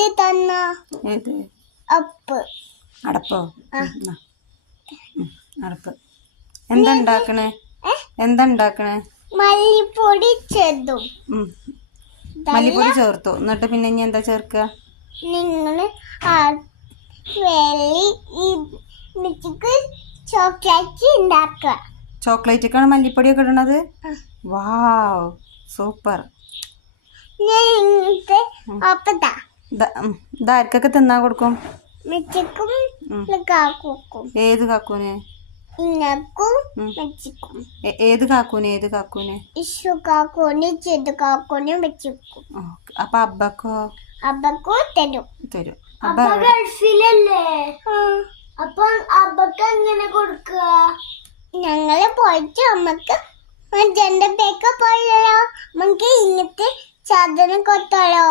ഇത് തന്ന ഏത് അപ്പ് അടപ്പോ അടപ്പ് എന്താ ഉണ്ടാക്കണേ മല്ലിപ്പൊടി ചേർത്തു മല്ലിപ്പൊടി ചേർത്തു എന്നിട്ട് പിന്നെ ഇനി എന്താ ചേർക്കുക നിങ്ങള് ചോക്ലേറ്റ് ഉണ്ടാക്കുക ചോക്ലേറ്റിക്കാണ് മല്ലിപ്പൊടിയൊക്കെ ഇടണത് വാവ് സൂപ്പർ ഇതാർക്കൊക്കെ തിന്നാൻ കൊടുക്കും ഏത് കാക്കൂന് ഏത് കാക്കൂന് അപ്പൊ അബ്ബക്കോ തരും ഗൾഫിലല്ലേ അപ്പൊ അബ്ബക്ക് എങ്ങനെ കൊടുക്കുക ഞങ്ങള് പോയിട്ട് അമ്മക്ക് ജന്റെ ബേക്ക് പോയാലോ നമുക്ക് ഇങ്ങനത്തെ സാധനം കൊടുത്താലോ